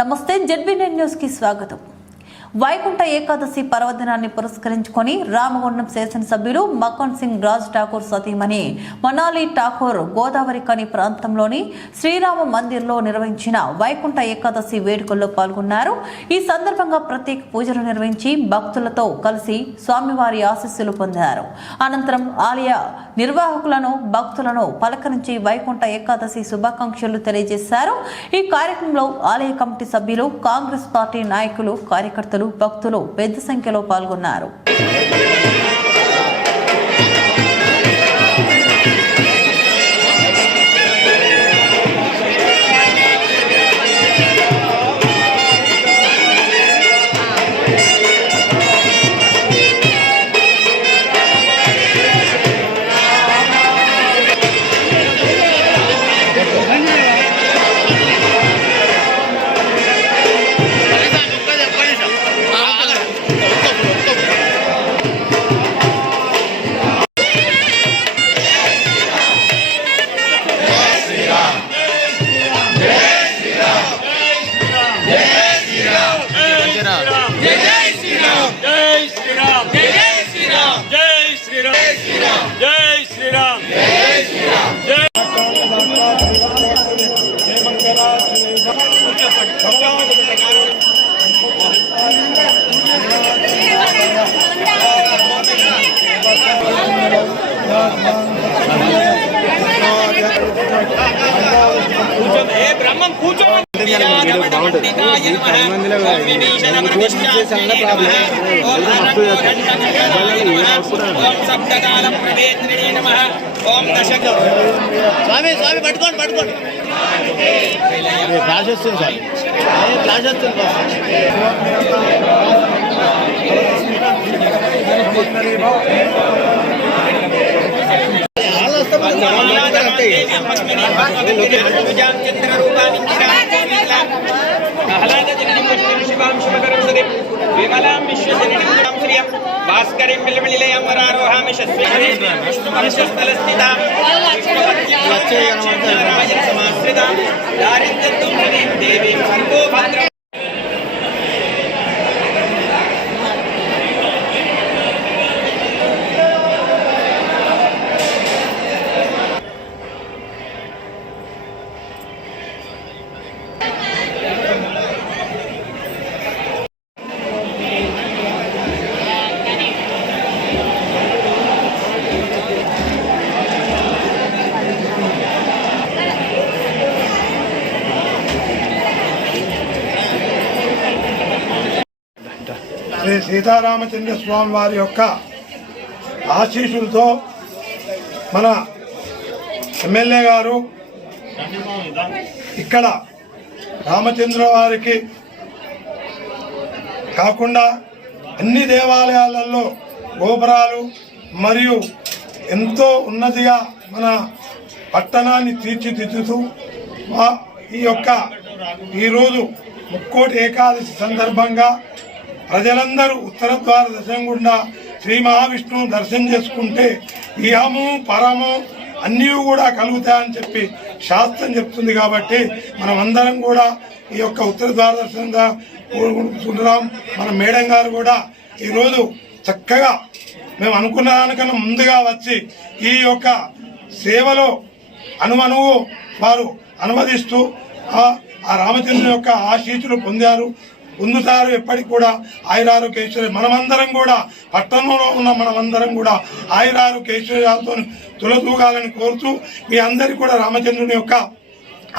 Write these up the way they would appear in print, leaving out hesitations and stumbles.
నమస్తే జెడ్బీ9 న్యూస్ కి స్వాగతం। వైకుంఠ ఏకాదశి పర్వదినాన్ని పురస్కరించుకొని రామగుండం శాసనసభ్యులు మక్కన్ సింగ్ రాజ్ ఠాకూర్ సతీమణి మనాలి ఠాకూర్ గోదావరి కని ప్రాంతంలోని శ్రీరామ మందిర్లో నిర్వహించిన వైకుంఠ ఏకాదశి వేడుకల్లో పాల్గొన్నారు। ఈ సందర్భంగా ప్రత్యేక పూజలు నిర్వహించి భక్తులతో కలిసి స్వామివారి ఆశీస్సులు పొందారు। అనంతరం ఆలయ నిర్వాహకులను భక్తులను పలకరించి వైకుంఠ ఏకాదశి శుభాకాంక్షలు తెలియజేశారు। ఈ కార్యక్రమంలో ఆలయ కమిటీ సభ్యులు, కాంగ్రెస్ పార్టీ నాయకులు, కార్యకర్తలు, భక్తులు పెద్ద సంఖ్యలో పాల్గొన్నారు। स्वामी स्वामी पట్టుకోండి పట్టుకోండి ఫ్లాష్ వస్తుంది సార్ ఫ్లాష్ వస్తుంది భాస్కరి శ్రీ సీతారామచంద్ర స్వామి వారి యొక్క ఆశీస్సులతో మన ఎమ్మెల్యే గారు ఇక్కడ రామచంద్ర వారికి కాకుండా అన్ని దేవాలయాలలో గోపురాలు మరియు ఎంతో ఉన్నతిగా మన పట్టణాన్ని తీర్చిదిద్దుతూ ఈరోజు ముక్కోటి ఏకాదశి సందర్భంగా ప్రజలందరూ ఉత్తర ద్వార దర్శనం గుండా శ్రీ మహావిష్ణువు దర్శనం చేసుకుంటే ఇహము పరము అన్నీ కూడా కలుగుతాయని చెప్పి శాస్త్రం చెప్తుంది। కాబట్టి మనం అందరం కూడా ఈ యొక్క ఉత్తర ద్వార దర్శనంగా కూడుకుంటున్నాం। మన మేడం గారు కూడా ఈరోజు చక్కగా మేము అనుకున్న దానికన్నా ముందుగా వచ్చి ఈ యొక్క సేవలో అనుమనువు వారు అనుమతిస్తూ ఆ రామచంద్రుని యొక్క ఆశీస్సులు పొందుతారు। ఎప్పటికి కూడా ఆయురారోగ్యేశ్వరి మనమందరం కూడా పట్టణంలో ఉన్న మనమందరం కూడా ఆయురారోగ్యేశ్వర్యాలతో తులతూగాలని కోరుతూ మీ అందరికీ కూడా రామచంద్రుని యొక్క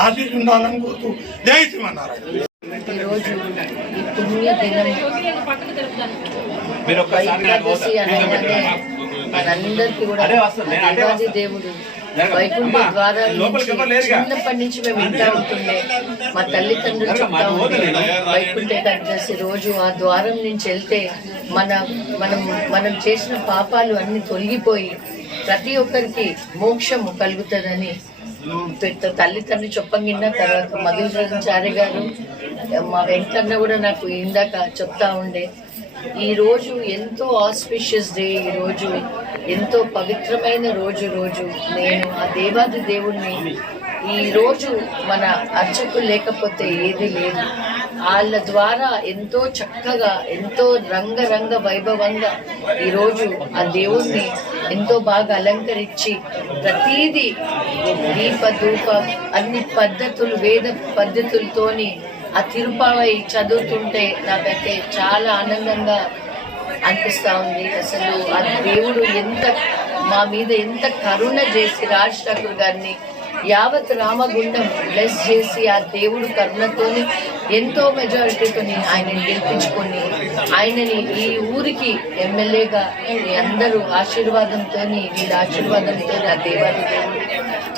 ఆశీస్సు ఉండాలని కోరుతూ జై శ్రీమన్నారాయణ। మనందరికీ కూడా దేవాది దేవుడు వైకుంఠ ద్వారాల నుంచి చిన్నప్పటి నుంచి మేము వింటా ఉంటుండే, మా తల్లిదండ్రులు చెప్తా ఉంటే వైకుంఠ ఏకాదశి రోజు ఆ ద్వారం నుంచి వెళ్తే మనం చేసిన పాపాలు అన్ని తొలగిపోయి ప్రతి ఒక్కరికి మోక్షము కలుగుతుందని తల్లిదండ్రులు చెప్పంగిన తర్వాత మధుసూదనాచార్య గారు మా వెంకన్న కూడా నాకు ఇందాక చెప్తా ఉండే ఈ రోజు ఎంతో ఆస్పిషియస్ డే, ఈ రోజు ఎంతో పవిత్రమైన రోజు నేను ఆ దేవాది దేవుణ్ణి ఈ రోజు మన అర్చకులు లేకపోతే ఏది లేదు। వాళ్ళ ద్వారా ఎంతో చక్కగా ఎంతో రంగరంగ వైభవంగా ఈరోజు ఆ దేవుణ్ణి ఎంతో బాగా అలంకరించి ప్రతీది దీప ధూప అన్ని పద్ధతులు వేద పద్ధతులతోని ఆ తిరుపావై చదువుతుంటే నాకైతే చాలా ఆనందంగా అనిపిస్తా ఉంది. అసలు ఆ దేవుడు మా మీద ఎంత కరుణ చేసి రాజ్ ఠాకూర్ గారిని యావత్ రామగుండం బ్లెస్ చేసి ఆ దేవుడు కరుణతోని ఎంతో మెజారిటీతోని ఆయనని గెలిపించుకొని ఆయనని ఈ ఊరికి ఎమ్మెల్యేగా మీ అందరూ ఆశీర్వాదంతో వీళ్ళ ఆశీర్వాదంతో ఆ దేవాది దేవుడు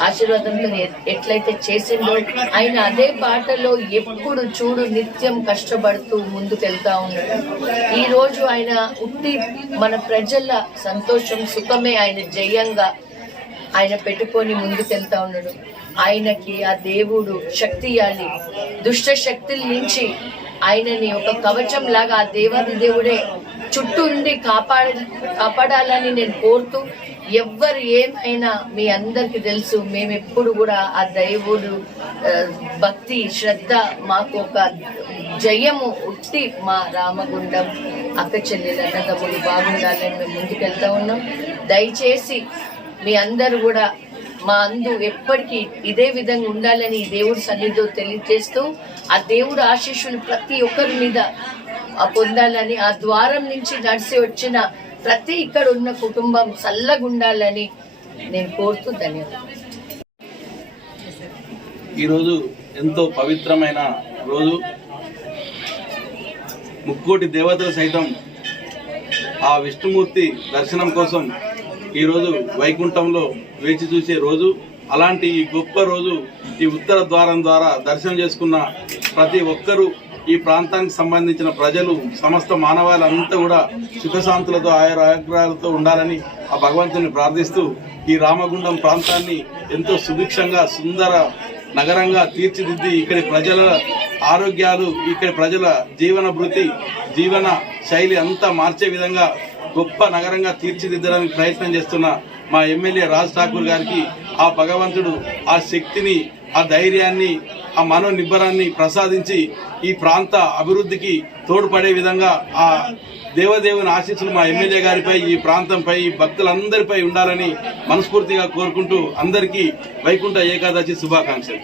ఆశీర్వాదంతో ఎట్లయితే చేసిండో ఆయన అదే బాటలో ఎప్పుడు చూడు నిత్యం కష్టపడుతూ ముందుకెళ్తా ఉన్నాడు. ఈ రోజు ఆయన ఉట్టి మన ప్రజల సంతోషం సుఖమే ఆయన జయంగా ఆయన పెట్టుకొని ముందుకెళ్తా ఉన్నాడు. ఆయనకి ఆ దేవుడు శక్తి ఇవ్వాలి, దుష్ట శక్తుల నుంచి ఆయనని ఒక కవచం లాగా ఆ దేవాది దేవుడే చుట్టూ ఉండి కాపాడాలని నేను కోరుతూ, ఎవ్వరు ఏమైనా మీ అందరికి తెలుసు, మేమెప్పుడు కూడా ఆ దేవుడు భక్తి శ్రద్ధ మాకు ఒక జయము ఉట్టి మా రామగుండం అక్క చెల్లెలు అన్నదమ్ములు బాగుండాలని మేము ముందుకెళ్తా ఉన్నాం. దయచేసి మీ అందరూ కూడా మా అందు ఎప్పటికీ ఇదే విధంగా ఉండాలని దేవుడి సన్నిధిలో తెలియజేస్తూ ఆ దేవుడు ఆశీస్సులు ప్రతి ఒక్కరి మీద పొందాలని, ఆ ద్వారం నుంచి నడిచి వచ్చిన ప్రతి ఇక్కడ ఉన్న కుటుంబం చల్లగుండాలని నేను కోరుతూ ధన్యవాదాలు. ఈరోజు ఎంతో పవిత్రమైన రోజు. ముక్కోటి దేవతలు సైతం ఆ విష్ణుమూర్తి దర్శనం కోసం ఈరోజు వైకుంఠంలో వేచి చూసే రోజు. అలాంటి ఈ గొప్ప రోజు ఈ ఉత్తర ద్వారం ద్వారా దర్శనం చేసుకున్న ప్రతి ఒక్కరూ, ఈ ప్రాంతానికి సంబంధించిన ప్రజలు, సమస్త మానవాళంతా కూడా సుఖశాంతులతో ఆయురాగ్రహాలతో ఉండాలని ఆ భగవంతుని ప్రార్థిస్తూ ఈ రామగుండం ప్రాంతాన్ని ఎంతో సుభిక్షంగా సుందర నగరంగా తీర్చిదిద్ది ఇక్కడి ప్రజల ఆరోగ్యాలు, ఇక్కడి ప్రజల జీవన భృతి, జీవన శైలి అంతా మార్చే విధంగా గొప్ప నగరంగా తీర్చిదిద్దడానికి ప్రయత్నం చేస్తున్న మా ఎమ్మెల్యే రాజ్ ఠాకూర్ గారికి ఆ భగవంతుడు ఆ శక్తిని, ఆ ధైర్యాన్ని, ఆ మనోనిబ్బరాన్ని ప్రసాదించి ఈ ప్రాంత అభివృద్ధికి తోడ్పడే విధంగా ఆ దేవదేవుని ఆశీస్సులు మా ఎమ్మెల్యే గారిపై, ఈ ప్రాంతంపై, ఈ భక్తులందరిపై ఉండాలని మనస్ఫూర్తిగా కోరుకుంటూ అందరికీ వైకుంఠ ఏకాదశి శుభాకాంక్షలు.